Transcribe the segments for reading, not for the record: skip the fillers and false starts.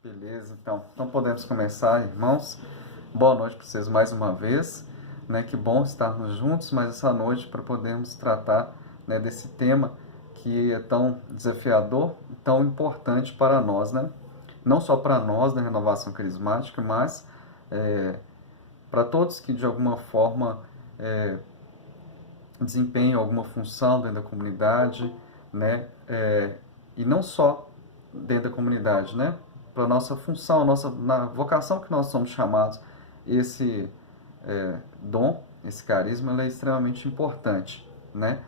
Beleza, então podemos começar, irmãos. Boa noite para vocês mais uma vez, né? Que bom estarmos juntos mais essa noite para podermos tratar, né, desse tema que é tão desafiador e tão importante para nós, né? Não só para nós da renovação carismática, mas para todos que de alguma forma desempenham alguma função dentro da comunidade, né? E não só dentro da comunidade, né? Para a nossa função, na vocação que nós somos chamados, esse dom, esse carisma, ele é extremamente importante, né?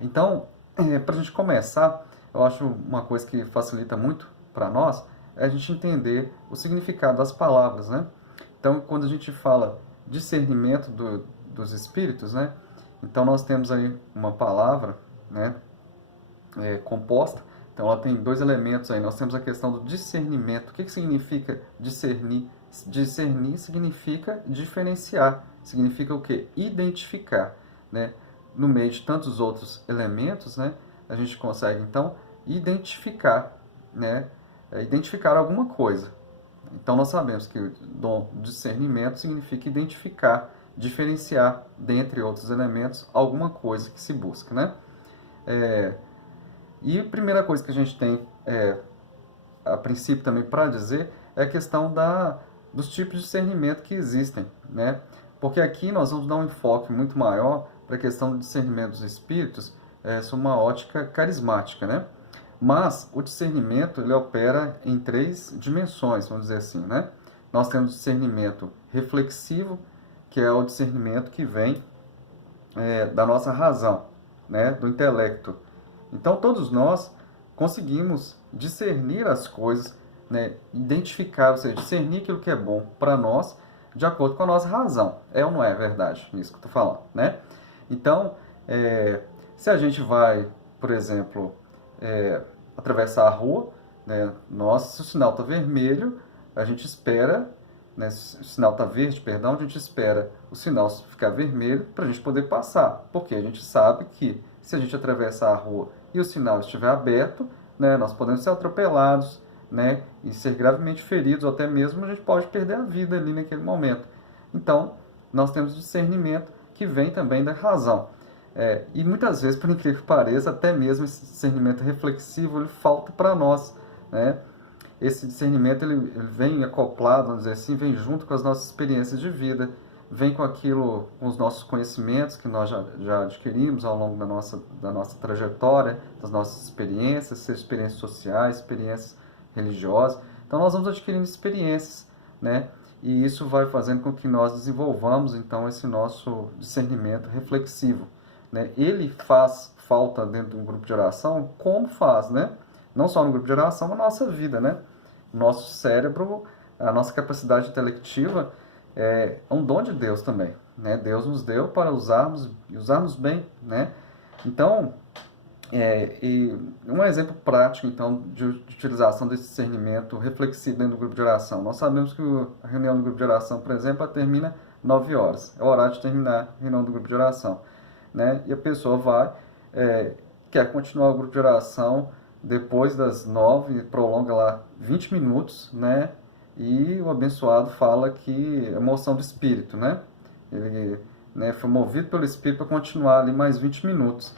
Então, para a gente começar, eu acho uma coisa que facilita muito para nós é a gente entender o significado das palavras, né? Então, quando a gente fala discernimento dos espíritos, né? Então, nós temos aí uma palavra, né? Composta. Então, ela tem dois elementos aí. Nós temos a questão do discernimento. O que significa discernir? Discernir significa diferenciar. Significa o quê? Identificar, né? No meio de tantos outros elementos, né? A gente consegue, então, identificar, né? Identificar alguma coisa. Então, nós sabemos que o dom discernimento significa identificar, diferenciar, dentre outros elementos, alguma coisa que se busca, né? E a primeira coisa que a gente tem, a princípio, também para dizer é a questão dos tipos de discernimento que existem, né? Porque aqui nós vamos dar um enfoque muito maior para a questão do discernimento dos espíritos, sob uma ótica carismática, né? Mas o discernimento, ele opera em três dimensões, vamos dizer assim, né? Nós temos o discernimento reflexivo, que é o discernimento que vem da nossa razão, né? Do intelecto. Então, todos nós conseguimos discernir as coisas, né? Identificar, ou seja, discernir aquilo que é bom para nós, de acordo com a nossa razão. É ou não é verdade isso que eu estou falando, né? Então, se a gente vai, por exemplo, atravessar a rua, né? Se o sinal está vermelho, a gente espera, né? Se o sinal está verde, perdão, a gente espera o sinal ficar vermelho para a gente poder passar, porque a gente sabe que se a gente atravessar a rua e o sinal estiver aberto, né, nós podemos ser atropelados, né, e ser gravemente feridos, ou até mesmo a gente pode perder a vida ali naquele momento. Então, nós temos discernimento que vem também da razão. E muitas vezes, por incrível que pareça, até mesmo esse discernimento reflexivo ele falta para nós, né? Esse discernimento ele vem acoplado, vamos dizer assim, vem junto com as nossas experiências de vida, vem com aquilo, com os nossos conhecimentos que nós já adquirimos ao longo da nossa trajetória, das nossas experiências, seja experiências sociais, experiências religiosas. Então nós vamos adquirindo experiências, né? E isso vai fazendo com que nós desenvolvamos, então, esse nosso discernimento reflexivo, né? Ele faz falta dentro de um grupo de oração, como faz, né? Não só no grupo de oração, mas na nossa vida, né? Nosso cérebro, a nossa capacidade intelectiva é um dom de Deus também, né? Deus nos deu para usarmos bem, né? Então, e um exemplo prático, então, de utilização desse discernimento reflexivo dentro do grupo de oração. Nós sabemos que a reunião do grupo de oração, por exemplo, termina 9 horas. É o horário de terminar a reunião do grupo de oração, né? E a pessoa vai, quer continuar o grupo de oração depois das 9, prolonga lá 20 minutos, né? E o abençoado fala que é moção do Espírito, né? Ele, né, foi movido pelo Espírito para continuar ali mais 20 minutos.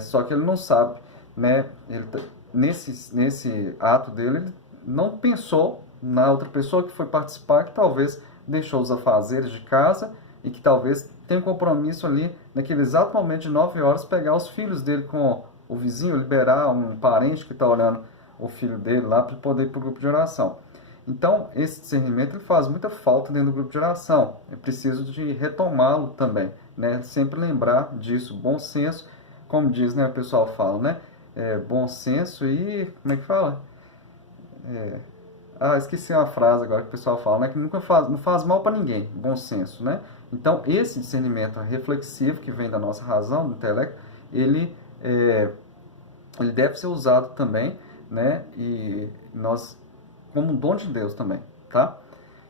Só que ele não sabe, né? Ele, nesse ato dele, ele não pensou na outra pessoa que foi participar, que talvez deixou os afazeres de casa e que talvez tenha um compromisso ali, naquele exato momento de 9 horas, pegar os filhos dele com o vizinho, liberar um parente que está olhando o filho dele lá para poder ir para o grupo de oração. Então, esse discernimento ele faz muita falta dentro do grupo de oração. É preciso de retomá-lo também, né? Sempre lembrar disso, bom senso, como diz, né, o pessoal fala, né? Bom senso e... como é que fala? Esqueci uma frase agora que o pessoal fala, né? Que não faz mal para ninguém, bom senso, né? Então, esse discernimento reflexivo que vem da nossa razão, do intelecto, ele deve ser usado também, né? E nós, como um dom de Deus também, tá?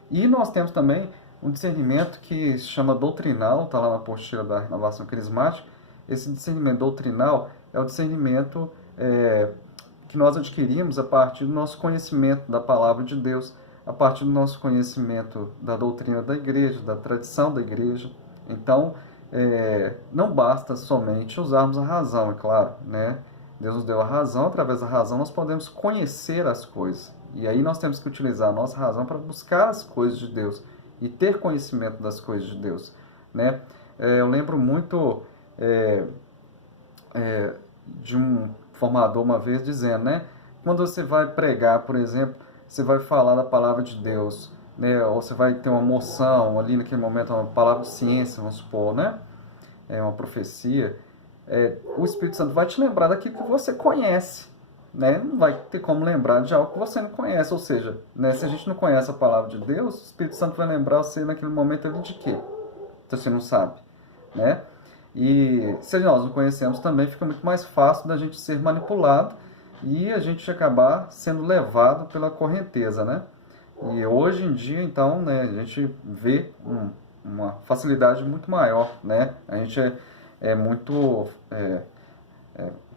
E nós temos também um discernimento que se chama doutrinal, está lá na apostila da renovação carismática. Esse discernimento doutrinal é o discernimento que nós adquirimos a partir do nosso conhecimento da palavra de Deus, a partir do nosso conhecimento da doutrina da igreja, da tradição da igreja. Então, não basta somente usarmos a razão, é claro, né? Deus nos deu a razão, através da razão nós podemos conhecer as coisas. E aí nós temos que utilizar a nossa razão para buscar as coisas de Deus e ter conhecimento das coisas de Deus, né? Eu lembro muito de um formador uma vez dizendo, né? Quando você vai pregar, por exemplo, você vai falar da palavra de Deus, né? Ou você vai ter uma moção ali naquele momento, uma palavra de ciência, vamos supor, né? Uma profecia. O Espírito Santo vai te lembrar daquilo que você conhece, né? Não vai ter como lembrar de algo que você não conhece. Ou seja, né? Se a gente não conhece a palavra de Deus, o Espírito Santo vai lembrar você naquele momento ali de quê? Se você não sabe, né? E se nós não conhecemos também, fica muito mais fácil da gente ser manipulado e a gente acabar sendo levado pela correnteza, né? E hoje em dia, então, né, a gente vê uma facilidade muito maior, né? A gente é muito...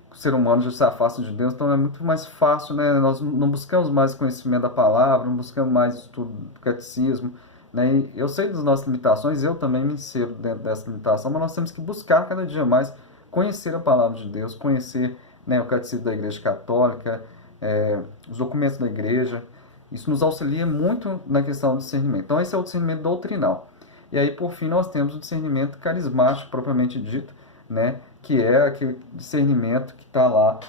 o ser humano já se afasta de Deus, então é muito mais fácil, né? Nós não buscamos mais conhecimento da palavra, não buscamos mais estudo do catecismo, né? E eu sei das nossas limitações, eu também me insiro dentro dessa limitação, mas nós temos que buscar cada dia mais conhecer a palavra de Deus, conhecer, né, o catecismo da Igreja Católica, os documentos da Igreja. Isso nos auxilia muito na questão do discernimento. Então esse é o discernimento doutrinal. E aí, por fim, nós temos o discernimento carismático, propriamente dito, né, que é aquele discernimento que está lá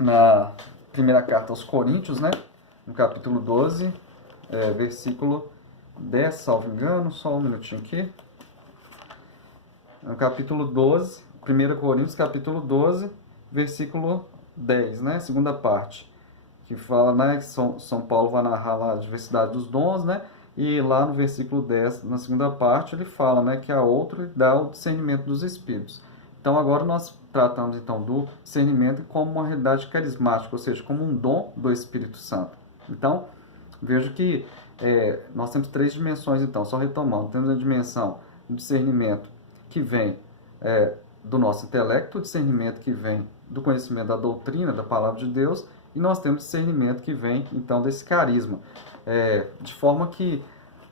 na primeira carta aos Coríntios, né, no capítulo 12, versículo 10, salvo engano, só um minutinho aqui. No capítulo 12, 1 Coríntios, capítulo 12, versículo 10, né, segunda parte, que fala, né, que São Paulo vai narrar lá a diversidade dos dons, né, e lá no versículo 10, na segunda parte, ele fala, né, que a outro lhe dá o discernimento dos espíritos. Então agora nós tratamos então do discernimento como uma realidade carismática, ou seja, como um dom do Espírito Santo. Então, vejo que nós temos três dimensões, então, só retomando. Temos a dimensão do discernimento que vem do nosso intelecto, o discernimento que vem do conhecimento da doutrina, da palavra de Deus, e nós temos o discernimento que vem, então, desse carisma. De forma que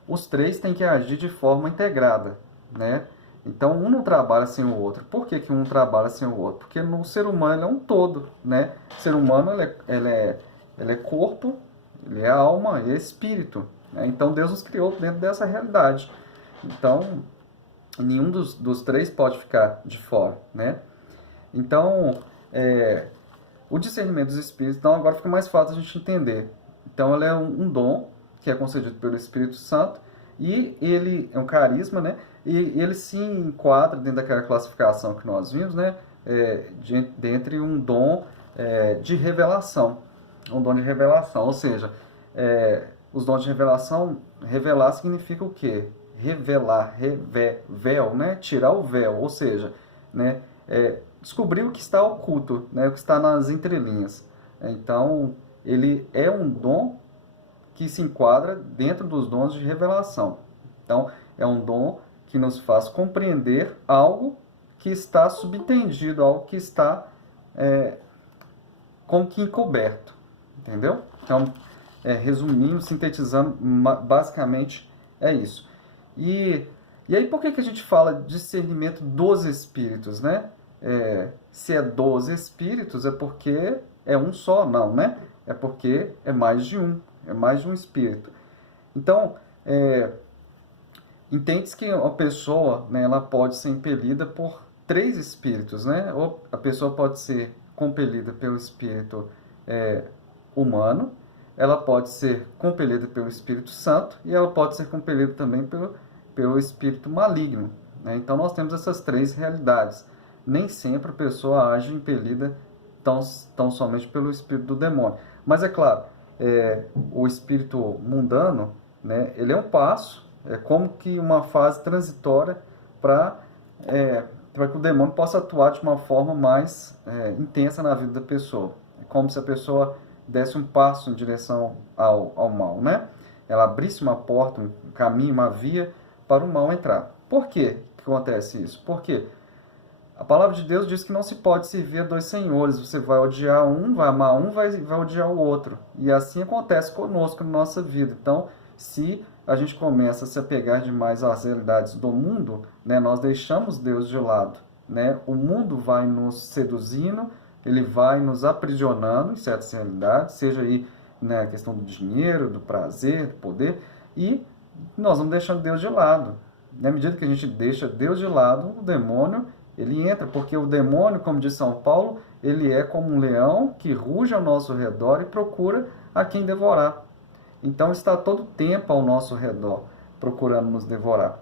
os três têm que agir de forma integrada, né? Então, um não trabalha sem o outro. Por que um trabalha sem o outro? Porque no ser humano ele é um todo, né? O ser humano ele é corpo, ele é alma e é espírito, né? Então, Deus nos criou dentro dessa realidade. Então, nenhum dos três pode ficar de fora, né? Então, o discernimento dos espíritos, então, agora fica mais fácil a gente entender. Então, ele é um dom que é concedido pelo Espírito Santo e ele é um carisma, né? E ele se enquadra dentro daquela classificação que nós vimos, né? Dentre um dom de revelação. Um dom de revelação, ou seja, os dons de revelação, revelar significa o quê? Revelar, véu, né? Tirar o véu, ou seja, né? Descobrir o que está oculto, né? O que está nas entrelinhas. Então, ele é um dom que se enquadra dentro dos dons de revelação. Então, é um dom que nos faz compreender algo que está subentendido, algo que está como que encoberto. Entendeu? Então, resumindo, sintetizando, basicamente é isso. E aí, por que a gente fala de discernimento dos espíritos, né? Se é dos espíritos, é porque é um só, não, né? É porque é mais de um espírito. Então, entende-se que a pessoa, né, ela pode ser impelida por três espíritos, né? Ou a pessoa pode ser compelida pelo espírito humano, ela pode ser compelida pelo Espírito Santo e ela pode ser compelida também pelo espírito maligno, né? Então, nós temos essas três realidades. Nem sempre a pessoa age impelida tão somente pelo espírito do demônio. Mas, é claro, o espírito mundano, né, ele é um passo, é como que uma fase transitória para que o demônio possa atuar de uma forma mais intensa na vida da pessoa. É como se a pessoa desse um passo em direção ao mal, né? Ela abrisse uma porta, um caminho, uma via para o mal entrar. Por que acontece isso? Porque A palavra de Deus diz que não se pode servir a dois senhores. Você vai odiar um, vai amar um, vai odiar o outro. E assim acontece conosco na nossa vida. Então, se a gente começa a se apegar demais às realidades do mundo, né, nós deixamos Deus de lado. Né? O mundo vai nos seduzindo, ele vai nos aprisionando em certas realidades, seja aí, né, a questão do dinheiro, do prazer, do poder, e nós vamos deixando Deus de lado. Na medida que a gente deixa Deus de lado, o demônio ele entra, porque o demônio, como diz São Paulo, ele é como um leão que ruge ao nosso redor e procura a quem devorar. Então está todo o tempo ao nosso redor, procurando nos devorar.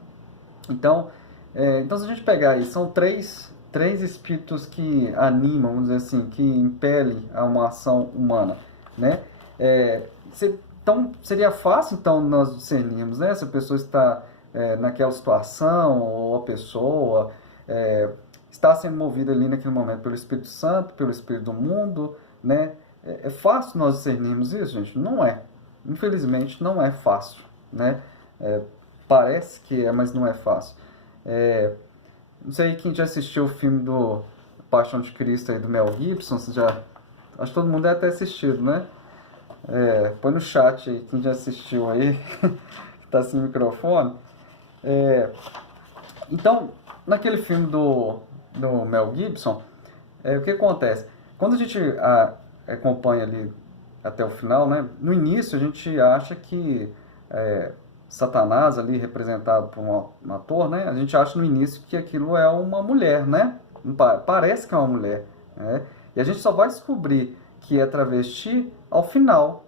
Então, se a gente pegar aí, são três espíritos que animam, vamos dizer assim, que impelem a uma ação humana, né? Então, seria fácil, então, nós discernirmos, né? Se a pessoa está naquela situação, ou a pessoa está sendo movida ali naquele momento pelo Espírito Santo, pelo Espírito do mundo, né? É fácil nós discernirmos isso, gente? Não é. Infelizmente, não é fácil, né? Parece que é, mas não é fácil. Não sei quem já assistiu o filme do Paixão de Cristo aí, do Mel Gibson, acho que todo mundo deve ter assistido, né? Põe no chat aí, quem já assistiu aí, que tá sem microfone. Então, naquele filme do Mel Gibson, o que acontece? Quando a gente acompanha ali até o final, né? No início a gente acha que Satanás ali representado por um ator, né? A gente acha no início que aquilo é uma mulher, né? Parece que é uma mulher, né? E a gente só vai descobrir que é travesti ao final,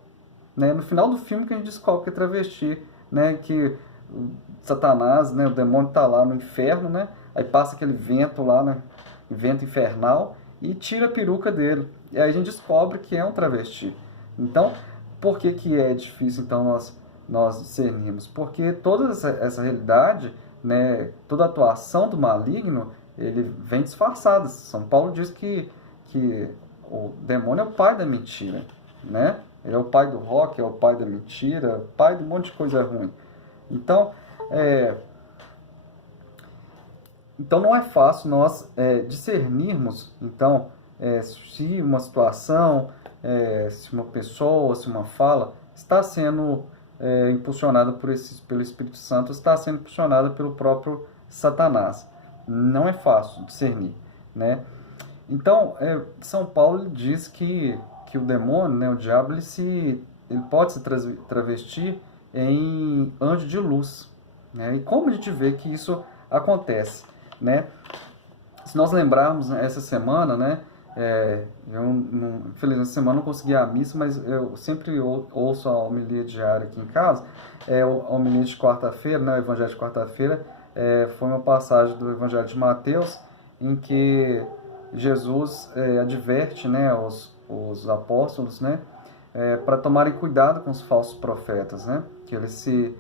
né? No final do filme que a gente descobre que é travesti, né? Que Satanás, né? O demônio está lá no inferno, né? Aí passa aquele vento lá, né? Vento infernal e tira a peruca dele. E aí a gente descobre que é um travesti. Então, por que é difícil então nós discernirmos? Porque toda essa realidade, né, toda a atuação do maligno, ele vem disfarçada. São Paulo diz que o demônio é o pai da mentira, né? Ele é o pai do rock, é o pai da mentira, pai de um monte de coisa ruim. Então, não é fácil nós discernirmos, então, se uma situação, se uma pessoa, se uma fala está sendo impulsionada pelo Espírito Santo, está sendo impulsionada pelo próprio Satanás. Não é fácil discernir, né? Então, São Paulo diz que o demônio, né, o diabo, ele pode se travestir em anjo de luz, né? E como a gente vê que isso acontece, né? Se nós lembrarmos essa semana, né, infelizmente essa semana não consegui a missa, mas eu sempre ouço a homilia diária aqui em casa. A homilia de quarta-feira, né, o evangelho de quarta-feira, foi uma passagem do evangelho de Mateus, em que Jesus adverte, né, os apóstolos, né, para tomarem cuidado com os falsos profetas, né, que eles se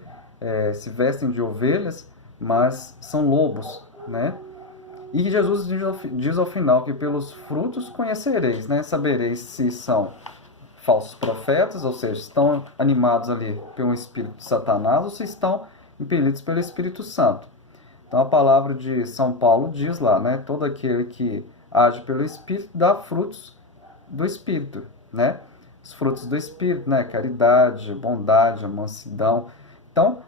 vestem de ovelhas, mas são lobos, né. E Jesus diz ao final que pelos frutos conhecereis, né? Sabereis se são falsos profetas, ou seja, estão animados ali pelo espírito de Satanás, ou se estão impelidos pelo Espírito Santo. Então a palavra de São Paulo diz lá, né? Todo aquele que age pelo Espírito dá frutos do Espírito, né? Os frutos do Espírito, né? Caridade, bondade, mansidão. Então,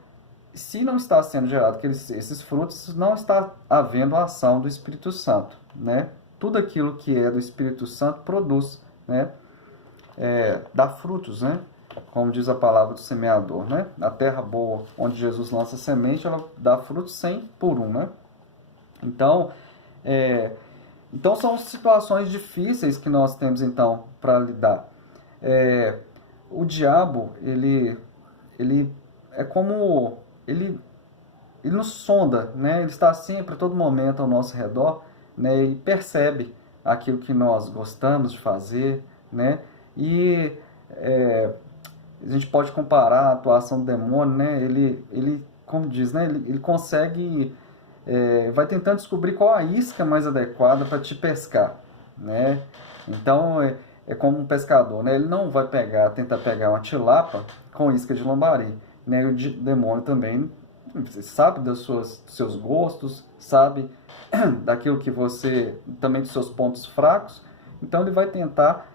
se não está sendo gerado esses frutos, não está havendo a ação do Espírito Santo, né? Tudo aquilo que é do Espírito Santo produz, né? Dá frutos, né? Como diz a palavra do semeador, né? A terra boa, onde Jesus lança a semente, ela dá frutos 100 por 1, né? Então, são situações difíceis que nós temos, então, para lidar. O diabo, ele é como... Ele nos sonda, né? Ele está sempre, a todo momento, ao nosso redor, né? E percebe aquilo que nós gostamos de fazer, né? E a gente pode comparar a atuação do demônio, né? Ele como diz, né? Ele consegue, vai tentando descobrir qual a isca mais adequada para te pescar, né? Então, é como um pescador, né? Ele não vai tentar pegar uma tilapa com isca de lambari, né? O demônio também você sabe dos seus gostos, sabe daquilo que você, também dos seus pontos fracos, então ele vai tentar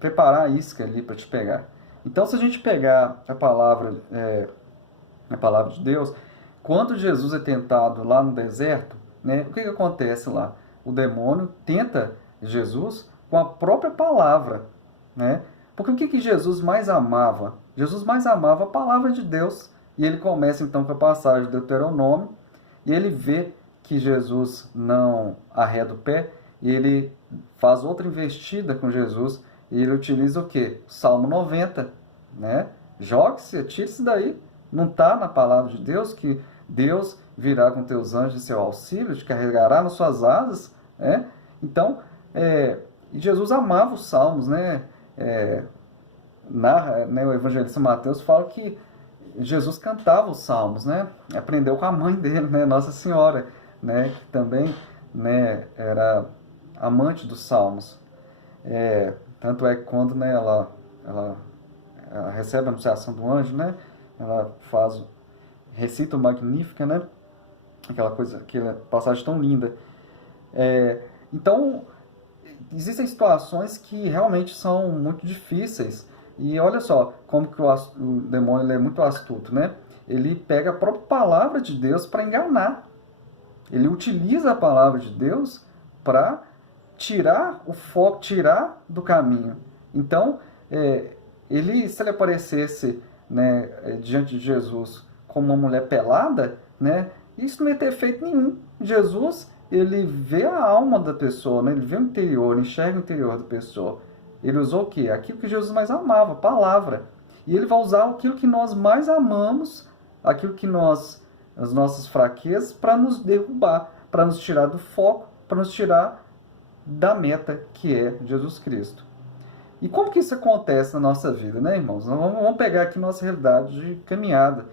preparar a isca ali para te pegar. Então, se a gente pegar a palavra de Deus, quando Jesus é tentado lá no deserto, né, o que acontece lá? O demônio tenta Jesus com a própria palavra, né? Porque o que Jesus mais amava? Jesus mais amava a palavra de Deus. E ele começa então com a passagem de Deuteronômio, e ele vê que Jesus não arreda o pé, e ele faz outra investida com Jesus, e ele utiliza o quê? Salmo 90, né? Jogue-se, atire-se daí. Não está na palavra de Deus que Deus virá com teus anjos em seu auxílio, te carregará nas suas asas, né? Então, Jesus amava os salmos, né? Narra, né, o evangelista Mateus fala que Jesus cantava os salmos, né? Aprendeu com a mãe dele, né? Nossa Senhora, né? Que também, né, era amante dos salmos. Tanto é que quando, né, ela recebe a anunciação do anjo, né? Ela recita o Magnífica, né? Aquela passagem tão linda. Então, existem situações que realmente são muito difíceis. E olha só como que o demônio ele é muito astuto, né? Ele pega a própria palavra de Deus para enganar. Ele utiliza a palavra de Deus para tirar o foco, tirar do caminho. Então, se ele aparecesse, né, diante de Jesus como uma mulher pelada, né, isso não ia ter efeito nenhum. Jesus, ele vê a alma da pessoa, né? Ele vê o interior, ele enxerga o interior da pessoa. Ele usou o quê? Aquilo que Jesus mais amava, a palavra. E ele vai usar aquilo que nós mais amamos, aquilo que as nossas fraquezas, para nos derrubar, para nos tirar do foco, para nos tirar da meta que é Jesus Cristo. E como que isso acontece na nossa vida, né, irmãos? Vamos pegar aqui nossa realidade de caminhada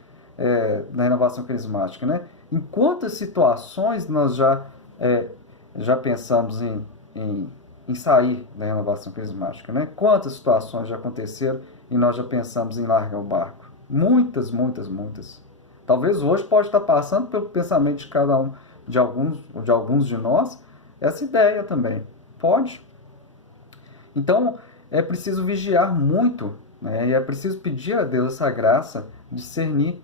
na renovação carismática, né? Em quantas situações nós já pensamos em sair da renovação carismática, né? Quantas situações já aconteceram e nós já pensamos em largar o barco? Muitas, muitas, muitas. Talvez hoje pode estar passando pelo pensamento de cada um, de alguns de nós, essa ideia também. Pode. Então, é preciso vigiar muito, né? E é preciso pedir a Deus essa graça de discernir,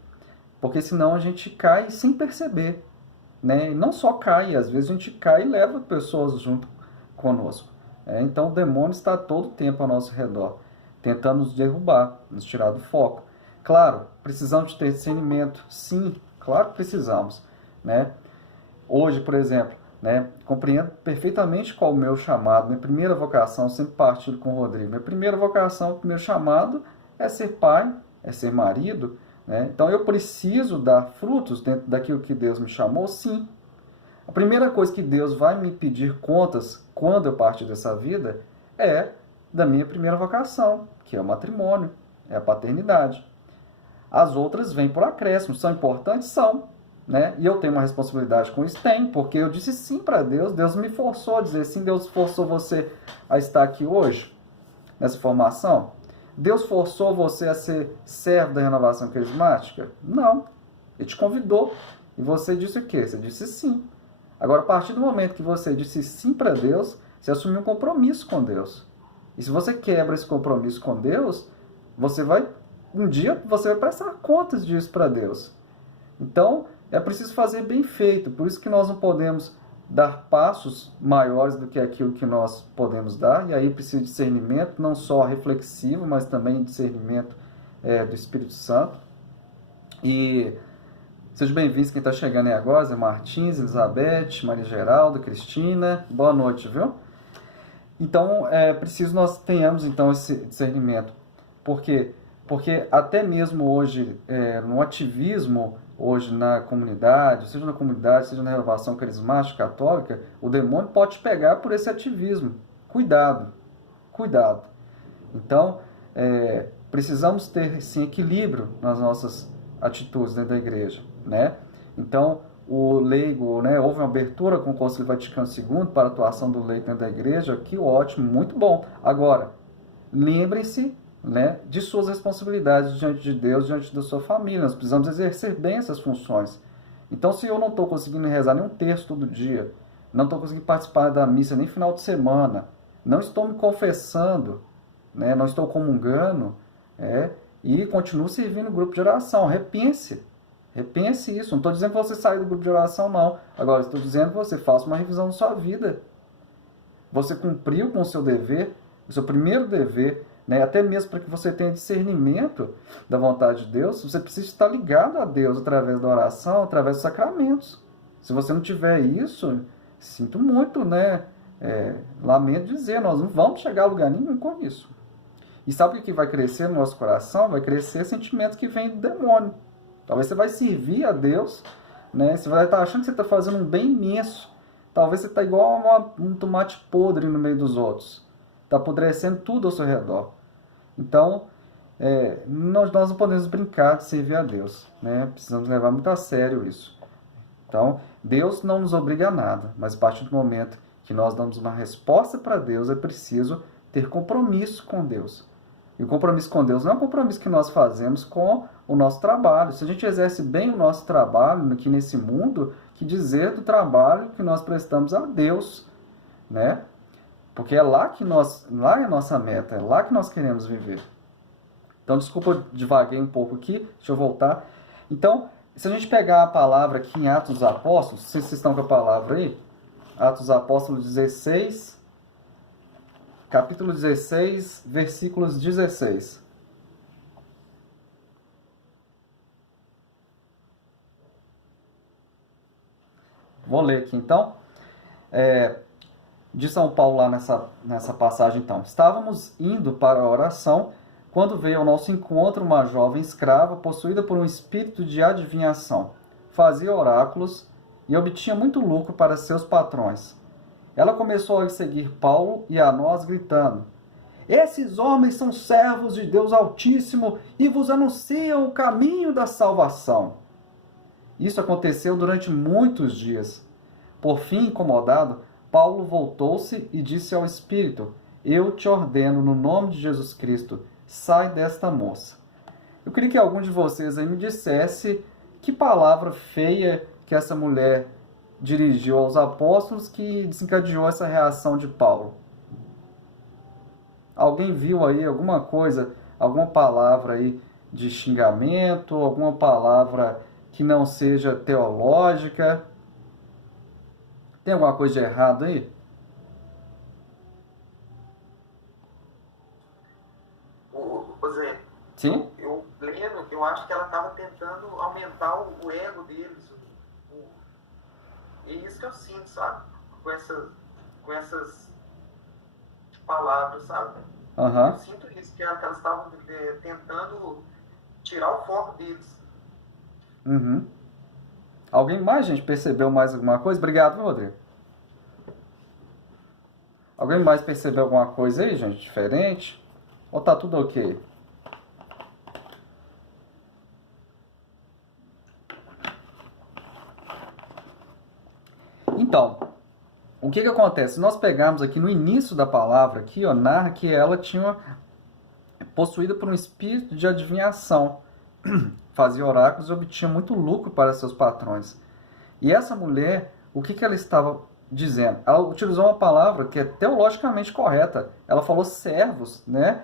porque senão a gente cai sem perceber, né? E não só cai, às vezes a gente cai e leva pessoas junto conosco. Então o demônio está todo o tempo ao nosso redor, tentando nos derrubar, nos tirar do foco. Claro, precisamos de ter discernimento, sim, claro que precisamos, né? Hoje, por exemplo, né, compreendo perfeitamente qual é o meu chamado. Minha primeira vocação, sempre partilho com o Rodrigo, minha primeira vocação, primeiro chamado é ser pai, é ser marido, né? Então eu preciso dar frutos dentro daquilo que Deus me chamou, sim. A primeira coisa que Deus vai me pedir contas quando eu partir dessa vida é da minha primeira vocação, que é o matrimônio, é a paternidade. As outras vêm por acréscimo, são importantes? São, né? E eu tenho uma responsabilidade com isso? Tenho, porque eu disse sim para Deus, Deus me forçou a dizer sim, Deus forçou você a estar aqui hoje, nessa formação? Deus forçou você a ser servo da renovação carismática? Não. Ele te convidou. E você disse o quê? Você disse sim. Agora, a partir do momento que você disse sim para Deus, você assumiu um compromisso com Deus. E se você quebra esse compromisso com Deus, um dia você vai prestar contas disso para Deus. Então, é preciso fazer bem feito. Por isso que nós não podemos dar passos maiores do que aquilo que nós podemos dar. E aí precisa de discernimento, não só reflexivo, mas também discernimento do Espírito Santo. E sejam bem-vindos quem está chegando aí agora, Zé Martins, Elizabeth, Maria Geralda, Cristina. Boa noite, viu? Então, é preciso nós tenhamos então esse discernimento. Por quê? Porque até mesmo hoje, no ativismo, hoje na comunidade, seja na renovação carismática católica, o demônio pode te pegar por esse ativismo. Cuidado, cuidado. Então, precisamos ter, sim, equilíbrio nas nossas atitudes dentro da igreja, né? Então, o leigo, né, houve uma abertura com o Concílio Vaticano II para a atuação do leigo dentro da igreja, que ótimo, muito bom. Agora, lembrem-se né, de suas responsabilidades diante de Deus, diante da sua família. Nós precisamos exercer bem essas funções. Então, se eu não estou conseguindo rezar nenhum terço todo dia, não estou conseguindo participar da missa nem final de semana, não estou me confessando, né, não estou comungando, e continuo servindo o grupo de oração. Repense. Repense isso. Não estou dizendo que você saia do grupo de oração, não. Agora, estou dizendo que você faça uma revisão da sua vida. Você cumpriu com o seu dever, o seu primeiro dever, né? Até mesmo para que você tenha discernimento da vontade de Deus, você precisa estar ligado a Deus através da oração, através dos sacramentos. Se você não tiver isso, sinto muito, né? Lamento dizer, nós não vamos chegar a lugar nenhum com isso. E sabe o que vai crescer no nosso coração? Vai crescer sentimentos que vêm do demônio. Talvez você vai servir a Deus, né? Você vai estar achando que você está fazendo um bem imenso. Talvez você está igual a um tomate podre no meio dos outros. Está apodrecendo tudo ao seu redor. Então, nós não podemos brincar de servir a Deus, né? Precisamos levar muito a sério isso. Então, Deus não nos obriga a nada, mas a partir do momento que nós damos uma resposta para Deus, é preciso ter compromisso com Deus. E o compromisso com Deus não é um compromisso que nós fazemos com o nosso trabalho. Se a gente exerce bem o nosso trabalho aqui nesse mundo, que dizer do trabalho que nós prestamos a Deus, né? Porque é lá lá é a nossa meta, é lá que nós queremos viver. Então, desculpa, eu divaguei um pouco aqui, deixa eu voltar. Então, se a gente pegar a palavra aqui em Atos dos Apóstolos, se vocês estão com a palavra aí, Atos dos Apóstolos 16, capítulo 16, versículos 16. Vou ler aqui então. De São Paulo lá nessa passagem então. Estávamos indo para a oração quando veio ao nosso encontro uma jovem escrava possuída por um espírito de adivinhação. Fazia oráculos e obtinha muito lucro para seus patrões. Ela começou a seguir Paulo e a nós gritando: esses homens são servos de Deus Altíssimo e vos anunciam o caminho da salvação. Isso aconteceu durante muitos dias. Por fim, incomodado, Paulo voltou-se e disse ao Espírito: eu te ordeno no nome de Jesus Cristo, sai desta moça. Eu queria que algum de vocês aí me dissesse que palavra feia que essa mulher dirigiu aos apóstolos que desencadeou essa reação de Paulo. Alguém viu aí alguma coisa, alguma palavra aí de xingamento, alguma palavra que não seja teológica? Tem alguma coisa de errado aí? Zé, Sim? eu lendo, eu acho que ela estava tentando aumentar o ego deles. É isso que eu sinto, sabe? Com essas palavras, sabe? Uhum. Eu sinto isso, que elas estavam tentando tirar o foco deles. Uhum. Alguém mais, gente, percebeu mais alguma coisa? Obrigado, Rodrigo. Alguém mais percebeu alguma coisa aí, gente, diferente? Ou tá tudo ok? Então, o que acontece? Nós pegamos aqui no início da palavra, aqui, ó, narra que ela tinha possuída por um espírito de adivinhação. Fazia oráculos e obtinha muito lucro para seus patrões. E essa mulher, o que ela estava dizendo? Ela utilizou uma palavra que é teologicamente correta. Ela falou servos, né?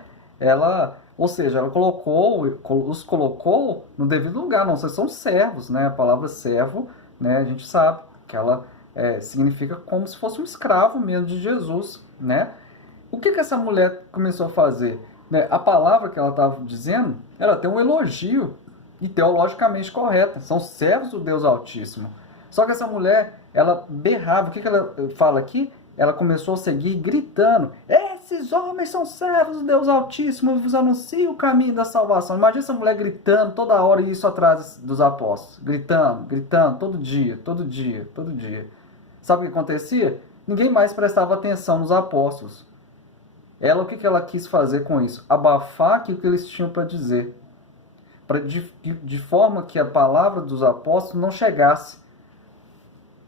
Ou seja, ela os colocou no devido lugar. Não, vocês são servos, né? A palavra servo, né? A gente sabe que ela significa como se fosse um escravo mesmo de Jesus, né? O que essa mulher começou a fazer? A palavra que ela estava dizendo, ela tem um elogio e teologicamente correta. São servos do Deus Altíssimo. Só que essa mulher, ela berrava. O que ela fala aqui? Ela começou a seguir gritando: esses homens são servos do Deus Altíssimo e vos anunciam o caminho da salvação. Imagina essa mulher gritando toda hora e isso atrás dos apóstolos. Gritando, todo dia. Sabe o que acontecia? Ninguém mais prestava atenção nos apóstolos. O que ela quis fazer com isso? Abafar aquilo que eles tinham para dizer. De forma que a palavra dos apóstolos não chegasse,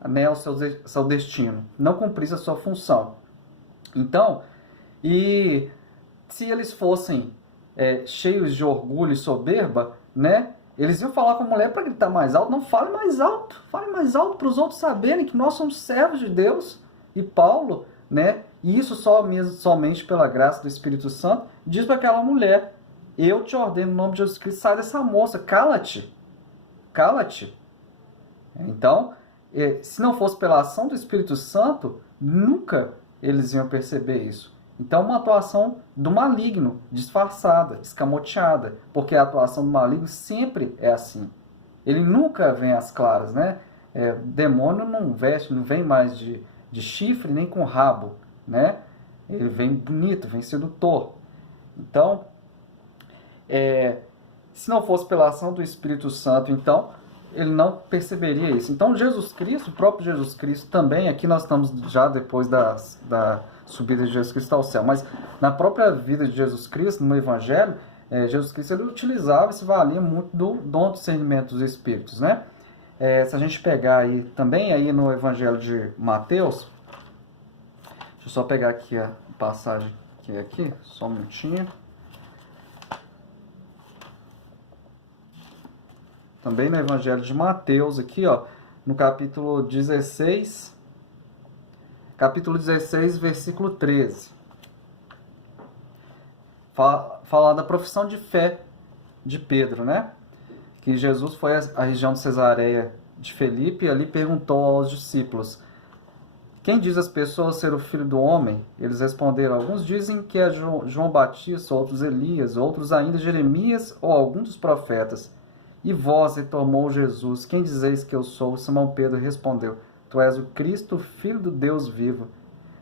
né, ao seu destino, não cumprisse a sua função. Então, e se eles fossem cheios de orgulho e soberba, né? Eles iam falar com a mulher para gritar mais alto. Não, fale mais alto para os outros saberem que nós somos servos de Deus. E Paulo, né? E isso somente pela graça do Espírito Santo, diz para aquela mulher: eu te ordeno no nome de Jesus Cristo, sai dessa moça, cala-te. Cala-te. Então, se não fosse pela ação do Espírito Santo, nunca eles iam perceber isso. Então, uma atuação do maligno, disfarçada, escamoteada, porque a atuação do maligno sempre é assim. Ele nunca vem às claras, né? Demônio não vem mais de chifre nem com rabo, né? Ele vem bonito, vem sedutor. Então, se não fosse pela ação do Espírito Santo, então, ele não perceberia isso. Então, Jesus Cristo, o próprio Jesus Cristo também, aqui nós estamos já depois da subida de Jesus Cristo ao céu, mas na própria vida de Jesus Cristo, no Evangelho, Jesus Cristo ele utilizava e se valia muito do dom do discernimento dos Espíritos, né? Se a gente pegar aí também aí no Evangelho de Mateus, deixa eu só pegar aqui a passagem que é aqui, só um minutinho. Também no Evangelho de Mateus, aqui, ó, no capítulo 16, versículo 13. Falar da profissão de fé de Pedro, né? Que Jesus foi à região de Cesareia de Filipe e ali perguntou aos discípulos: quem diz as pessoas ser o Filho do Homem? Eles responderam: alguns dizem que é João Batista, outros Elias, outros ainda Jeremias ou algum dos profetas. E vós, retomou Jesus, quem dizeis que eu sou? Simão Pedro respondeu: tu és o Cristo, filho do Deus vivo.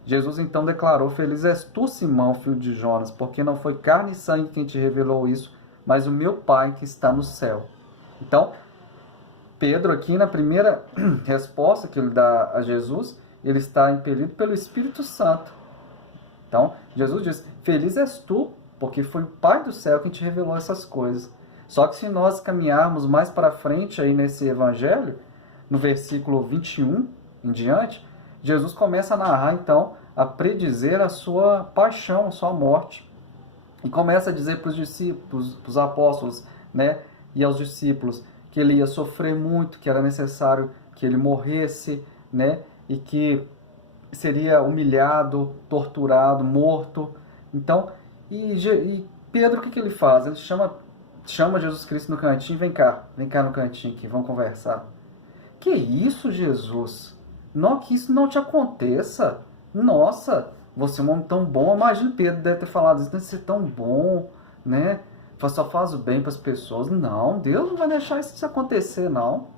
Jesus então declarou: feliz és tu, Simão, filho de Jonas, porque não foi carne e sangue quem te revelou isso, mas o meu Pai que está no céu. Então, Pedro aqui na primeira resposta que ele dá a Jesus, ele está impelido pelo Espírito Santo. Então, Jesus diz: feliz és tu, porque foi o Pai do céu quem te revelou essas coisas. Só que se nós caminharmos mais para frente aí nesse evangelho, no versículo 21 em diante, Jesus começa a narrar então, a predizer a sua paixão, a sua morte. E começa a dizer para os discípulos, para os apóstolos, né, e aos discípulos, que ele ia sofrer muito, que era necessário que ele morresse, né, e que seria humilhado, torturado, morto. Então, e Pedro, o que ele faz? Ele chama Jesus Cristo no cantinho: vem cá no cantinho aqui, vamos conversar. Que isso, Jesus? Não, que isso não te aconteça. Nossa, você é um homem tão bom. Imagina, Pedro deve ter falado isso, deve ser tão bom, né? Só faz o bem para as pessoas. Não, Deus não vai deixar isso acontecer, não.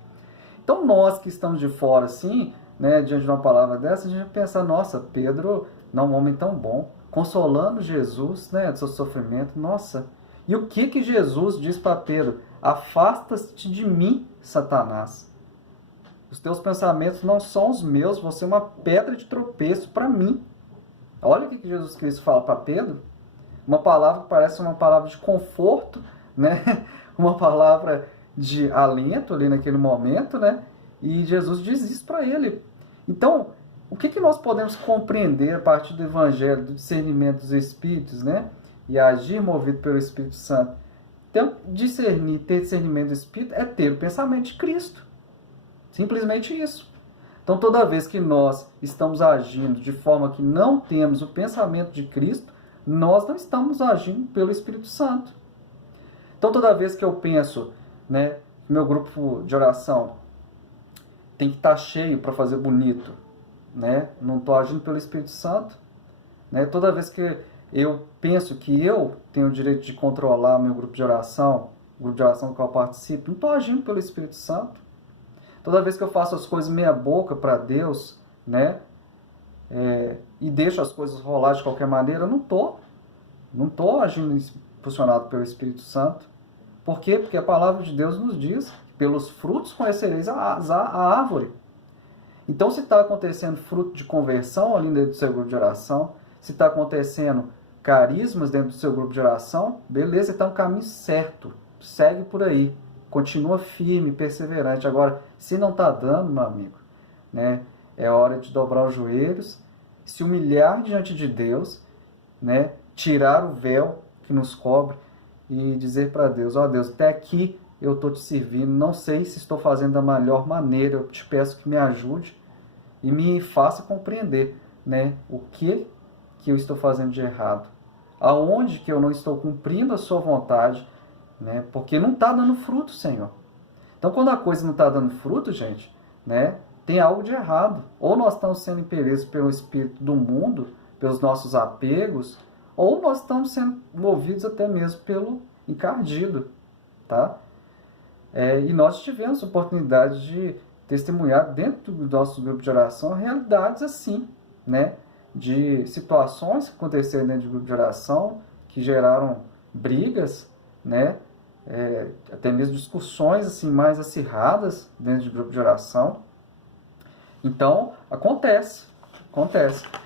Então nós que estamos de fora assim, né, diante de uma palavra dessa, a gente vai pensar: nossa, Pedro não é um homem tão bom, consolando Jesus, né, do seu sofrimento. Nossa. E o que Jesus diz para Pedro? Afasta-te de mim, Satanás. Os teus pensamentos não são os meus, você é uma pedra de tropeço para mim. Olha o que Jesus Cristo fala para Pedro. Uma palavra que parece uma palavra de conforto, né? Uma palavra de alento ali naquele momento, né? E Jesus diz isso para ele. Então, o que nós podemos compreender a partir do Evangelho, do discernimento dos Espíritos, né? E agir movido pelo Espírito Santo? Então, ter discernimento do Espírito é ter o pensamento de Cristo. Simplesmente isso. Então, toda vez que nós estamos agindo de forma que não temos o pensamento de Cristo, nós não estamos agindo pelo Espírito Santo. Então, toda vez que eu penso, né, que meu grupo de oração tem que estar cheio para fazer bonito, né, não estou agindo pelo Espírito Santo, né, toda vez que eu penso que eu tenho o direito de controlar meu grupo de oração, o grupo de oração que eu participo, não estou agindo pelo Espírito Santo. Toda vez que eu faço as coisas meia boca para Deus, né, e deixo as coisas rolar de qualquer maneira, eu não estou agindo impulsionado pelo Espírito Santo. Por quê? Porque a palavra de Deus nos diz: pelos frutos conhecereis a árvore. Então, se está acontecendo fruto de conversão ali dentro do seu grupo de oração, se está acontecendo carismas dentro do seu grupo de oração, beleza, está no caminho certo. Segue por aí. Continua firme, perseverante. Agora, se não está dando, meu amigo, né, é hora de dobrar os joelhos, se humilhar diante de Deus, né, tirar o véu que nos cobre e dizer para Deus, ó Deus, até aqui eu estou te servindo, não sei se estou fazendo da melhor maneira, eu te peço que me ajude e me faça compreender, né, o que eu estou fazendo de errado, aonde que eu não estou cumprindo a sua vontade, né, porque não está dando fruto, Senhor. Então, quando a coisa não está dando fruto, gente, né, tem algo de errado. Ou nós estamos sendo impelidos pelo espírito do mundo, pelos nossos apegos, ou nós estamos sendo movidos até mesmo pelo encardido, tá? E nós tivemos a oportunidade de testemunhar dentro do nosso grupo de oração realidades assim, né? De situações que aconteceram dentro do grupo de oração, que geraram brigas, né? Até mesmo discussões assim, mais acirradas dentro do grupo de oração. Então, acontece.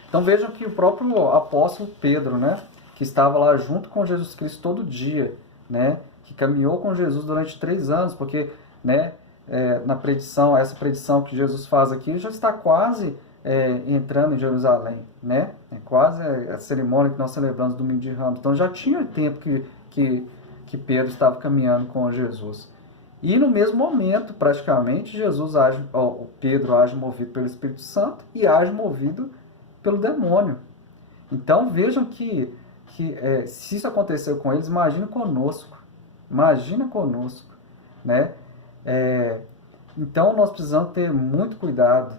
Então vejam que o próprio apóstolo Pedro, né? Que estava lá junto com Jesus Cristo todo dia, né? Que caminhou com Jesus durante 3 anos, porque, né, na predição, essa predição que Jesus faz aqui, já está quase entrando em Jerusalém, né? É quase a cerimônia que nós celebramos domingo de Ramos. Então já tinha tempo que Pedro estava caminhando com Jesus. E no mesmo momento, praticamente, Pedro age movido pelo Espírito Santo e age movido pelo demônio. Então vejam que se isso aconteceu com eles, imagina conosco, né? Então nós precisamos ter muito cuidado,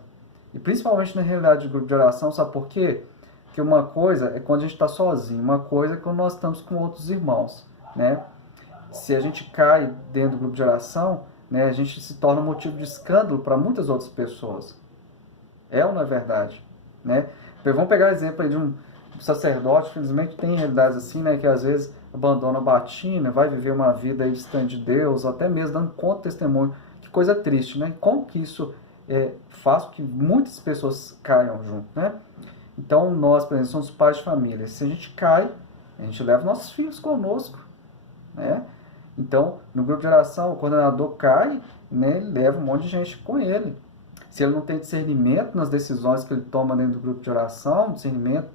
e principalmente na realidade de grupo de oração, sabe por quê? Porque uma coisa é quando a gente está sozinho, uma coisa é quando nós estamos com outros irmãos, né? Se a gente cai dentro do grupo de oração, né, a gente se torna motivo de escândalo para muitas outras pessoas. É ou não é verdade? Né? Vamos pegar o exemplo aí de um sacerdote, infelizmente tem realidades assim, né, que às vezes abandona a batina, vai viver uma vida aí distante de Deus, ou até mesmo dando conta de testemunho. Que coisa triste, né? Como que isso faz com que muitas pessoas caiam junto, né? Então nós, por exemplo, somos pais de família. Se a gente cai, a gente leva nossos filhos conosco, né? Então, no grupo de oração, o coordenador cai, né, ele leva um monte de gente com ele. Se ele não tem discernimento nas decisões que ele toma dentro do grupo de oração, discernimento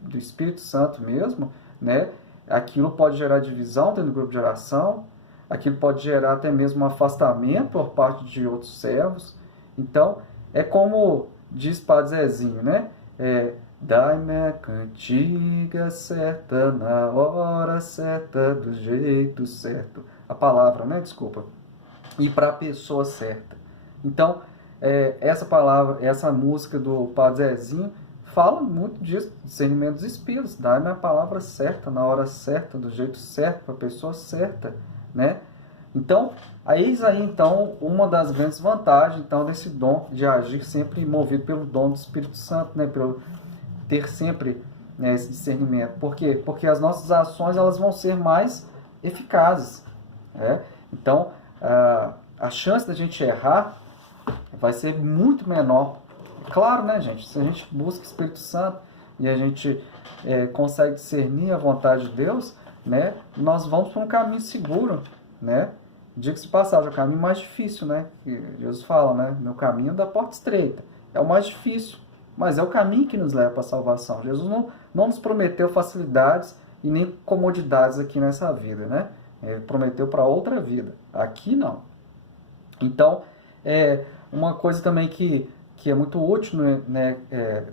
do Espírito Santo mesmo, né, aquilo pode gerar divisão dentro do grupo de oração, aquilo pode gerar até mesmo um afastamento por parte de outros servos. Então, é como diz Padre Zezinho, né? Dai-me a cantiga certa, na hora certa, do jeito certo. A palavra, né? Desculpa. E para a pessoa certa. Então, essa palavra, essa música do Padre Zezinho fala muito disso, discernimento dos espíritos. Dai-me a palavra certa, na hora certa, do jeito certo, para a pessoa certa, né? Então, eis aí, então, uma das grandes vantagens, então, desse dom de agir sempre movido pelo dom do Espírito Santo, né? Pelo ter sempre, né, esse discernimento. Por quê? Porque as nossas ações elas vão ser mais eficazes. Né? Então, a chance da gente errar vai ser muito menor. Claro, né, gente? Se a gente busca o Espírito Santo e a gente consegue discernir a vontade de Deus, né, nós vamos para um caminho seguro, né? Diga-se de passagem, é o caminho mais difícil, né? Que Jesus fala, né? Meu caminho é da porta estreita. É o mais difícil. Mas é o caminho que nos leva para a salvação. Jesus não nos prometeu facilidades e nem comodidades aqui nessa vida, né? Ele prometeu para outra vida. Aqui não. Então, uma coisa também que é muito útil, né,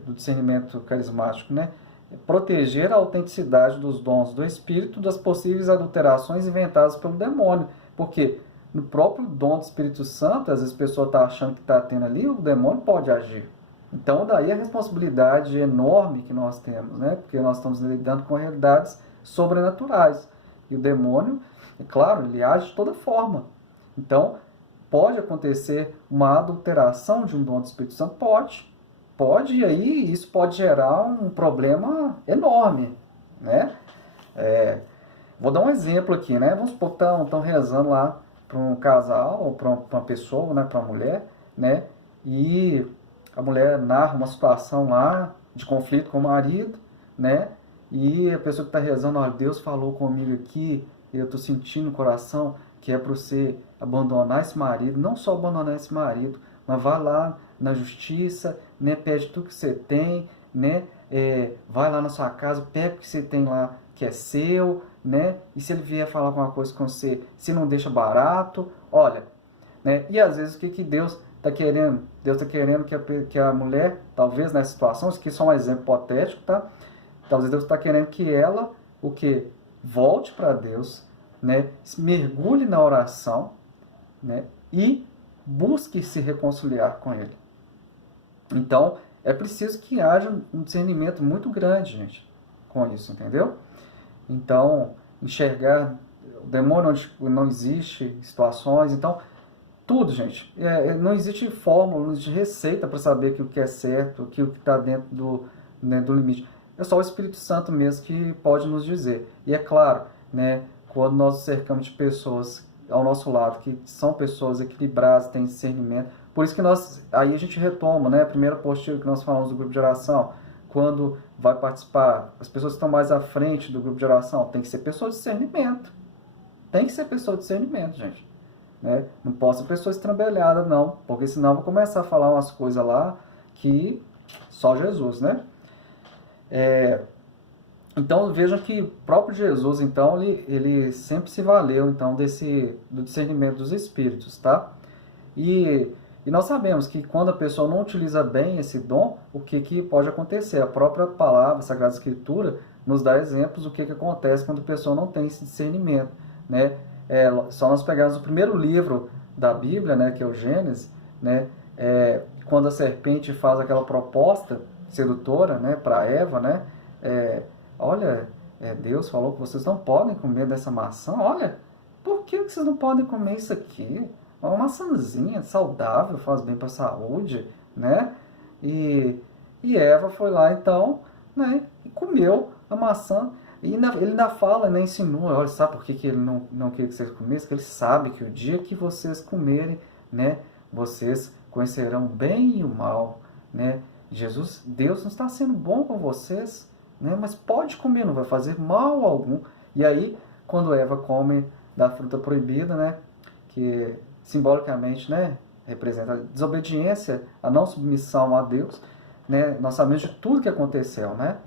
do discernimento carismático, né? É proteger a autenticidade dos dons do Espírito das possíveis adulterações inventadas pelo demônio. Porque no próprio dom do Espírito Santo, às vezes a pessoa está achando que está tendo ali, o demônio pode agir. Então, daí a responsabilidade enorme que nós temos, né? Porque nós estamos lidando com realidades sobrenaturais. E o demônio, é claro, ele age de toda forma. Então, pode acontecer uma adulteração de um dom do Espírito Santo? Pode, e aí isso pode gerar um problema enorme, né? Vou dar um exemplo aqui, né? Vamos supor que estão rezando lá para um casal, ou para uma pessoa, né? Para uma mulher, né? E a mulher narra uma situação lá de conflito com o marido, né? E a pessoa que está rezando, olha, Deus falou comigo aqui, eu estou sentindo no coração que é para você abandonar esse marido, não só abandonar esse marido, mas vá lá na justiça, né? Pede tudo que você tem, né? Vai lá na sua casa, pega o que você tem lá que é seu, né? E se ele vier falar alguma coisa com você, se não deixa barato, olha, né? E às vezes o que Deus está querendo? Deus está querendo que a mulher, talvez nessa situação, isso aqui é só um exemplo hipotético, tá? Talvez Deus está querendo que ela, o que? Volte para Deus, né? Mergulhe na oração, né? E busque se reconciliar com Ele. Então, é preciso que haja um discernimento muito grande, gente, com isso, entendeu? Então, enxergar o demônio onde não existe situações, então, tudo, gente. Não existe fórmula, não existe receita para saber que o que é certo, que o que está dentro do limite. É só o Espírito Santo mesmo que pode nos dizer. E é claro, né, quando nós nos cercamos de pessoas ao nosso lado, que são pessoas equilibradas, têm discernimento. Por isso que aí a gente retoma, né, a primeira postura que nós falamos do grupo de oração, quando vai participar, as pessoas que estão mais à frente do grupo de oração, tem que ser pessoa de discernimento. Tem que ser pessoa de discernimento, gente. Né? Não pode ser pessoa estrambelhada, não, porque senão eu vou começar a falar umas coisas lá que só Jesus, né? Então vejam que o próprio Jesus, então, ele sempre se valeu então do discernimento dos espíritos, tá? E nós sabemos que quando a pessoa não utiliza bem esse dom, o que pode acontecer? A própria palavra, a Sagrada Escritura, nos dá exemplos do que acontece quando a pessoa não tem esse discernimento, né? Só nós pegarmos o primeiro livro da Bíblia, né, que é o Gênesis, né? Quando a serpente faz aquela proposta sedutora, né, para Eva, né? Olha, Deus falou que vocês não podem comer dessa maçã. Olha, por que vocês não podem comer isso aqui? É uma maçãzinha saudável, faz bem para a saúde, né? E Eva foi lá então, né, e comeu a maçã. E ele ainda fala, né, insinua, olha, sabe por que ele não queria que vocês comessem? Porque ele sabe que o dia que vocês comerem, né, vocês conhecerão o bem e o mal, né? Deus não está sendo bom com vocês, né? Mas pode comer, não vai fazer mal algum. E aí, quando Eva come da fruta proibida, né, que simbolicamente, né, representa a desobediência, a não submissão a Deus, né, nós sabemos de tudo que aconteceu, né?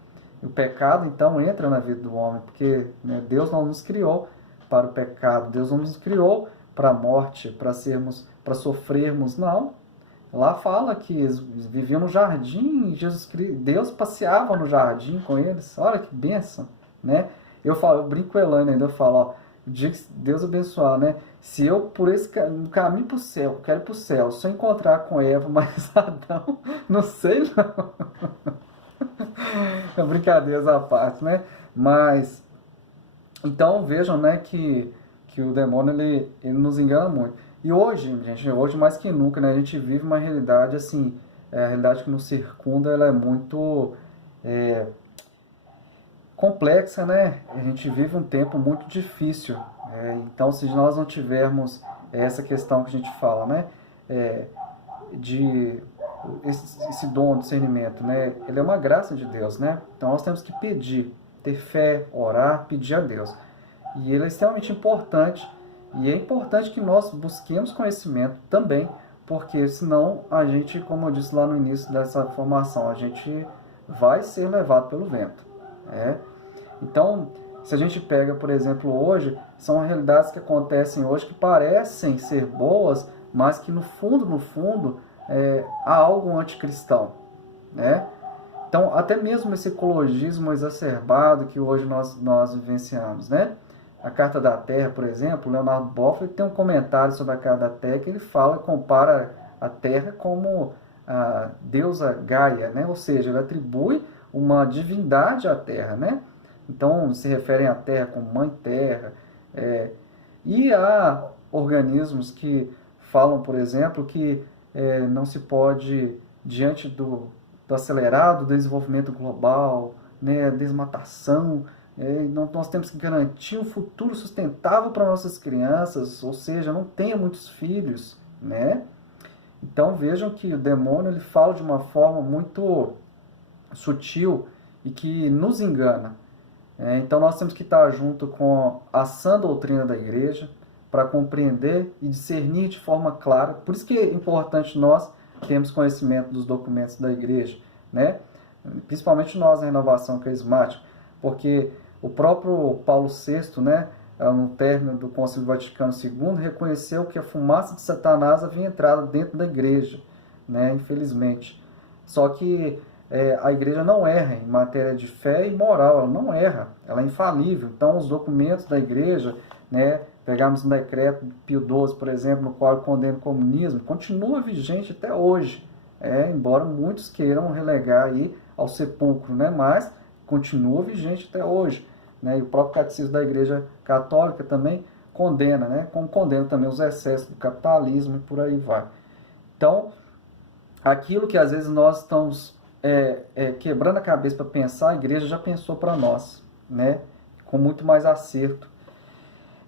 O pecado, então, entra na vida do homem, porque, né, Deus não nos criou para o pecado, Deus não nos criou para a morte, para sofrermos, não. Lá fala que eles viviam no jardim, Deus passeava no jardim com eles, olha que bênção, né? Eu brinco com a Elaine ainda, eu falo, ó, o dia que Deus abençoar, né? Se eu, por esse caminho para o céu, eu quero ir para o céu, se eu encontrar com Eva, mas Adão, não sei não. Brincadeiras à parte, né? Mas, então vejam, né, que o demônio, ele nos engana muito. E hoje, gente, hoje mais que nunca, né, a gente vive uma realidade, assim, a realidade que nos circunda, ela é muito complexa, né? A gente vive um tempo muito difícil. Então, se nós não tivermos essa questão que a gente fala, né, de esse dom de discernimento, né, ele é uma graça de Deus, né? Então nós temos que pedir, ter fé, orar, pedir a Deus. E ele é extremamente importante, e é importante que nós busquemos conhecimento também, porque senão a gente, como eu disse lá no início dessa formação, a gente vai ser levado pelo vento. Então, se a gente pega, por exemplo, hoje, são realidades que acontecem hoje que parecem ser boas, mas que no fundo, há algo anticristão, né? Então, até mesmo esse ecologismo exacerbado que hoje nós vivenciamos, né? A Carta da Terra, por exemplo, Leonardo Boff tem um comentário sobre a Carta da Terra que ele compara a Terra como a deusa Gaia, né? Ou seja, ele atribui uma divindade à Terra, né? Então, se referem à Terra como Mãe Terra. E há organismos que falam, por exemplo, que não se pode, diante do acelerado desenvolvimento global, né, a desmatação, nós temos que garantir um futuro sustentável para nossas crianças, ou seja, não tenha muitos filhos, né? Então vejam que o demônio ele fala de uma forma muito sutil e que nos engana. Então nós temos que estar junto com a sã doutrina da igreja para compreender e discernir de forma clara. Por isso que é importante nós termos conhecimento dos documentos da igreja, né? Principalmente nós na renovação carismática, porque O próprio Paulo VI, né, no término do Concílio Vaticano II, reconheceu que a fumaça de Satanás havia entrado dentro da igreja, né, infelizmente. Só que a igreja não erra em matéria de fé e moral, ela não erra, ela é infalível. Então, os documentos da igreja, né, pegamos um decreto de Pio XII, por exemplo, no qual condena o comunismo, continua vigente até hoje, embora muitos queiram relegar aí ao sepulcro, né, mas continua vigente até hoje. Né, e o próprio catecismo da Igreja Católica também condena, né, como condena também os excessos do capitalismo e por aí vai. Então, aquilo que às vezes nós estamos quebrando a cabeça para pensar, a igreja já pensou para nós, né, com muito mais acerto.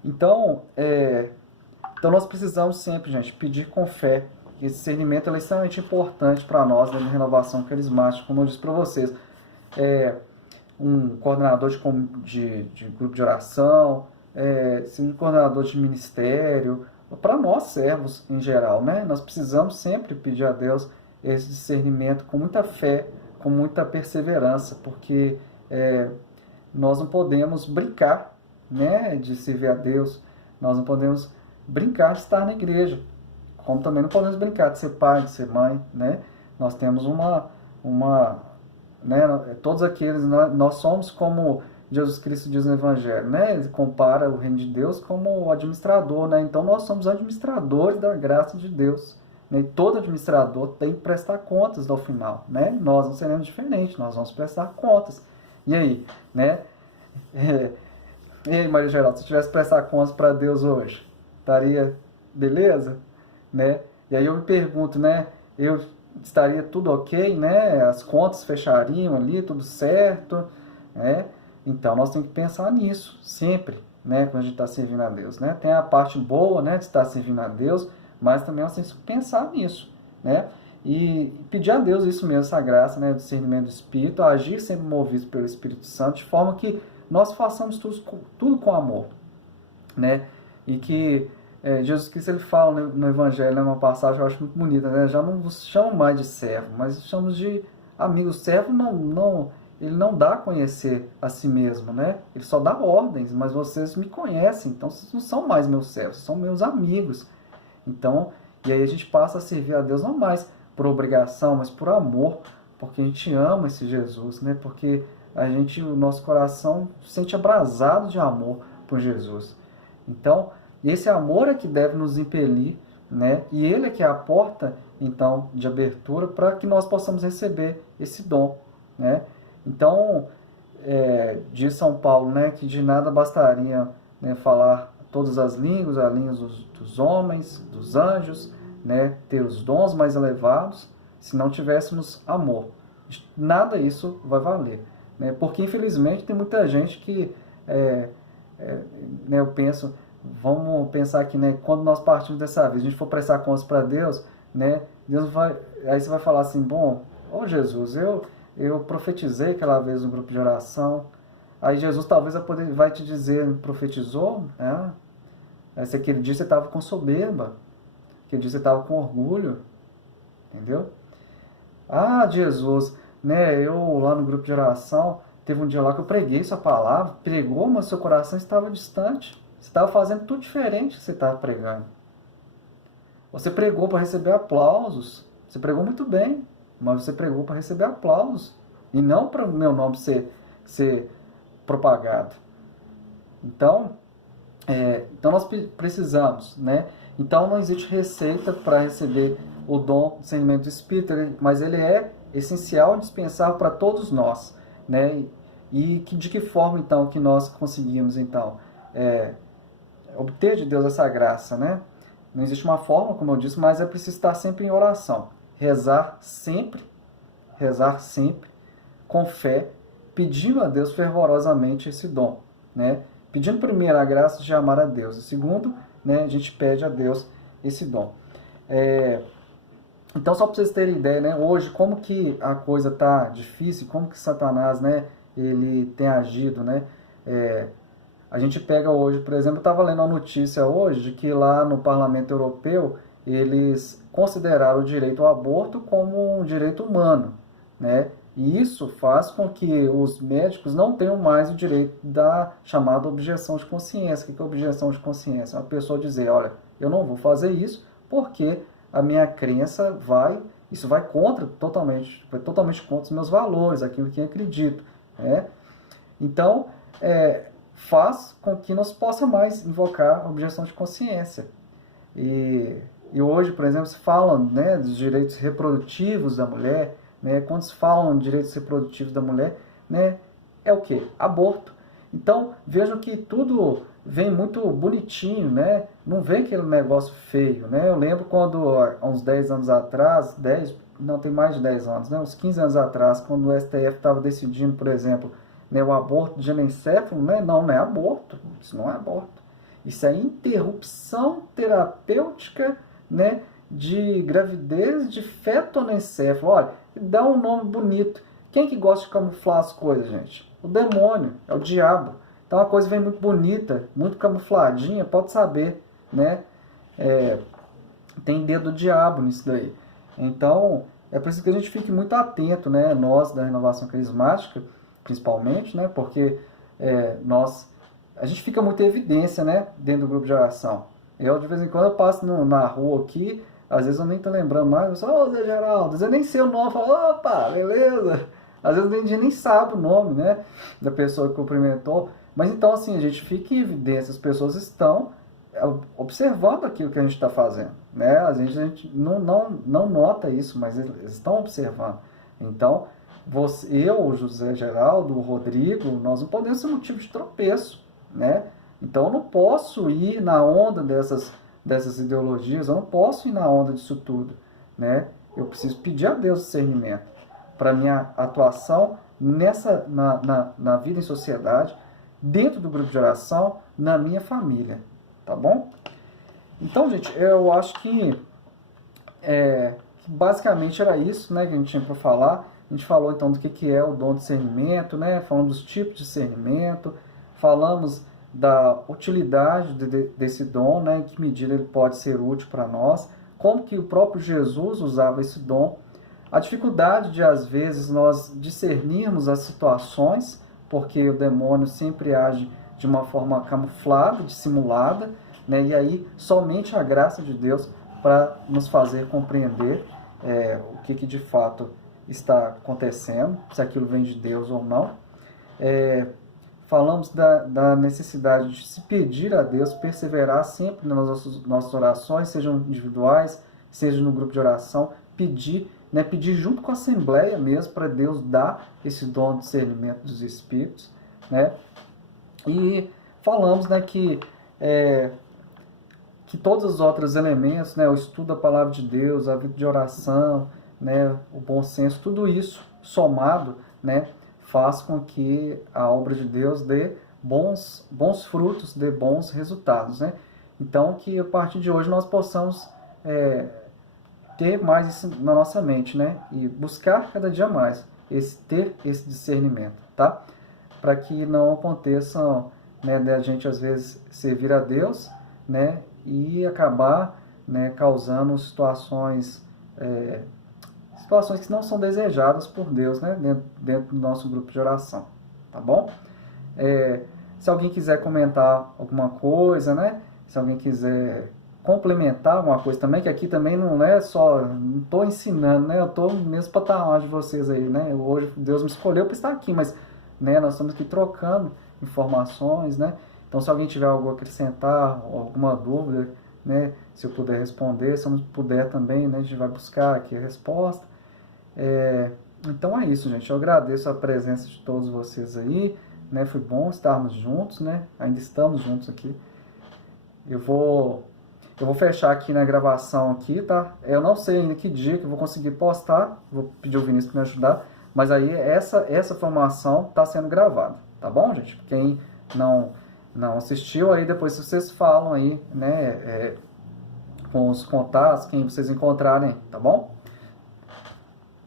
Então, nós precisamos sempre, gente, pedir com fé. Esse discernimento é extremamente importante para nós, né, na renovação carismática, como eu disse para vocês. Um coordenador de grupo de oração, um coordenador de ministério, para nós servos em geral, né? Nós precisamos sempre pedir a Deus esse discernimento com muita fé, com muita perseverança, porque nós não podemos brincar, né, de servir a Deus, nós não podemos brincar de estar na igreja, como também não podemos brincar de ser pai, de ser mãe, né? Nós temos né, todos aqueles, nós somos como Jesus Cristo diz no Evangelho, né? Ele compara o reino de Deus como o administrador, né? Então nós somos administradores da graça de Deus, né? E todo administrador tem que prestar contas ao final, né? Nós não seremos diferentes, nós vamos prestar contas. E aí, né? E aí, Maria Geraldo, se eu tivesse que prestar contas para Deus hoje, estaria beleza, né? E aí eu me pergunto, né? Estaria tudo ok, né? As contas fechariam ali, tudo certo, né? Então nós temos que pensar nisso sempre, né? Quando a gente está servindo a Deus, né? Tem a parte boa, né, de estar servindo a Deus, mas também nós temos que pensar nisso, né? E pedir a Deus isso mesmo, essa graça, né, do discernimento do Espírito, agir sempre movido pelo Espírito Santo, de forma que nós façamos tudo com amor, né? E que Jesus Cristo, ele fala no Evangelho, numa passagem que eu acho muito bonita, né? Já não vos chamo mais de servo, mas chamamos de amigo. O servo ele não dá a conhecer a si mesmo, né? Ele só dá ordens, mas vocês me conhecem, então vocês não são mais meus servos, são meus amigos. Então, e aí a gente passa a servir a Deus não mais por obrigação, mas por amor, porque a gente ama esse Jesus, né? Porque o nosso coração se sente abrasado de amor por Jesus. Então, esse amor é que deve nos impelir, né? E ele é que é a porta, então, de abertura para que nós possamos receber esse dom, né? Então, diz São Paulo, né, que de nada bastaria, né, falar todas as línguas dos homens, dos anjos, né, ter os dons mais elevados, se não tivéssemos amor. Nada isso vai valer, né? Porque, infelizmente, tem muita gente que, né, eu penso, vamos pensar aqui, né, quando nós partimos dessa vida, a gente for prestar contas para Deus, né, aí você vai falar assim, bom, Jesus, eu profetizei aquela vez no grupo de oração, aí Jesus talvez vai te dizer, profetizou, né? Aquele dia você estava com soberba, aquele dia você estava com orgulho, entendeu? Jesus, né, eu lá no grupo de oração, teve um dia lá que eu preguei sua palavra, pregou, mas seu coração estava distante, você estava fazendo tudo diferente que você estava pregando. Você pregou para receber aplausos, você pregou muito bem, mas você pregou para receber aplausos e não para o meu nome ser propagado. Então nós precisamos, né? Então não existe receita para receber o dom do discernimento do Espírito, mas ele é essencial e indispensável para todos nós, né? E de que forma então que nós conseguimos então obter de Deus essa graça, né? Não existe uma forma, como eu disse, mas é preciso estar sempre em oração, rezar sempre, com fé, pedindo a Deus fervorosamente esse dom, né? Pedindo primeiro a graça de amar a Deus, e segundo, né, a gente pede a Deus esse dom. Então, só para vocês terem ideia, né, hoje, como que a coisa está difícil, como que Satanás, né, ele tem agido, né? A gente pega hoje, por exemplo, eu estava lendo uma notícia hoje de que lá no Parlamento Europeu eles consideraram o direito ao aborto como um direito humano, né? E isso faz com que os médicos não tenham mais o direito da chamada objeção de consciência. O que é objeção de consciência? É uma pessoa dizer, olha, eu não vou fazer isso porque a minha crença isso vai totalmente contra os meus valores, aquilo que eu acredito. Né? Então, faz com que não se possa mais invocar a objeção de consciência. E hoje, por exemplo, se fala, né, dos direitos reprodutivos da mulher, né, quando se fala de direitos reprodutivos da mulher, né, é o quê? Aborto. Então, vejam que tudo vem muito bonitinho, né? Não vem aquele negócio feio, né? Eu lembro quando, há uns 10 anos atrás, não tem mais de 10 anos, né? Uns 15 anos atrás, quando o STF estava decidindo, por exemplo, né, o aborto de anencefalo, né? Não é aborto, isso não é aborto. Isso é interrupção terapêutica, né, de gravidez de feto anencefalo. Olha, dá um nome bonito. Quem que gosta de camuflar as coisas, gente? O demônio, é o diabo. Então a coisa vem muito bonita, muito camufladinha, pode saber, né? Tem dedo do diabo nisso daí. Então, é preciso que a gente fique muito atento, né? Nós, da renovação carismática, principalmente, né? Porque a gente fica muito em evidência, né? Dentro do grupo de oração. Eu, de vez em quando, eu passo na rua aqui, às vezes eu nem tô lembrando mais, eu falo, ô Zé Geraldo, às vezes eu nem sei o nome, eu falo, opa, beleza. Às vezes a gente nem sabe o nome, né? Da pessoa que cumprimentou. Mas então, assim, a gente fica em evidência, as pessoas estão observando aquilo que a gente está fazendo, né? A gente não nota isso, mas eles estão observando. Então, eu, o José Geraldo, o Rodrigo, nós não podemos ser motivo de tropeço, né? Então, eu não posso ir na onda dessas ideologias, eu não posso ir na onda disso tudo, né? Eu preciso pedir a Deus discernimento para minha atuação na vida em sociedade, dentro do grupo de oração, na minha família, tá bom? Então, gente, eu acho que basicamente era isso, né, que a gente tinha para falar. A gente falou então do que é o dom de discernimento, né? Falamos dos tipos de discernimento, falamos da utilidade desse dom, né? Em que medida ele pode ser útil para nós, como que o próprio Jesus usava esse dom, a dificuldade de às vezes nós discernirmos as situações, porque o demônio sempre age de uma forma camuflada, dissimulada, né? E aí somente a graça de Deus para nos fazer compreender o que de fato está acontecendo, se aquilo vem de Deus ou não. Falamos da necessidade de se pedir a Deus, perseverar sempre nas nossas orações, sejam individuais, seja no grupo de oração, pedir, né, pedir junto com a Assembleia mesmo, para Deus dar esse dom de discernimento dos Espíritos, né? E falamos, né, que todos os outros elementos, né, o estudo da Palavra de Deus, a vida de oração, né, o bom senso, tudo isso somado, né, faz com que a obra de Deus dê bons frutos, dê bons resultados, né? Então, que a partir de hoje nós possamos ter mais isso na nossa mente, né? E buscar cada dia mais ter esse discernimento, tá? Para que não aconteçam, né, da gente às vezes servir a Deus, né, e acabar, né, causando situações que não são desejadas por Deus, né, dentro do nosso grupo de oração, tá bom? Se alguém quiser comentar alguma coisa, né, se alguém quiser complementar alguma coisa também, que aqui também não é só, não estou ensinando, né, eu estou mesmo para estar longe de vocês aí, né, hoje Deus me escolheu para estar aqui, mas, né, nós estamos aqui trocando informações, né, então se alguém tiver algo a acrescentar, alguma dúvida, né, se eu puder responder, se eu não puder também, né, a gente vai buscar aqui a resposta. Então é isso, gente, eu agradeço a presença de todos vocês aí, né, foi bom estarmos juntos, né, ainda estamos juntos aqui. Eu vou fechar aqui na gravação aqui, tá? Eu não sei ainda que dia que eu vou conseguir postar, vou pedir ao Vinícius para me ajudar, mas aí essa formação está sendo gravada, tá bom, gente? Quem não assistiu, aí depois vocês falam aí, né, com os contatos, quem vocês encontrarem, tá bom?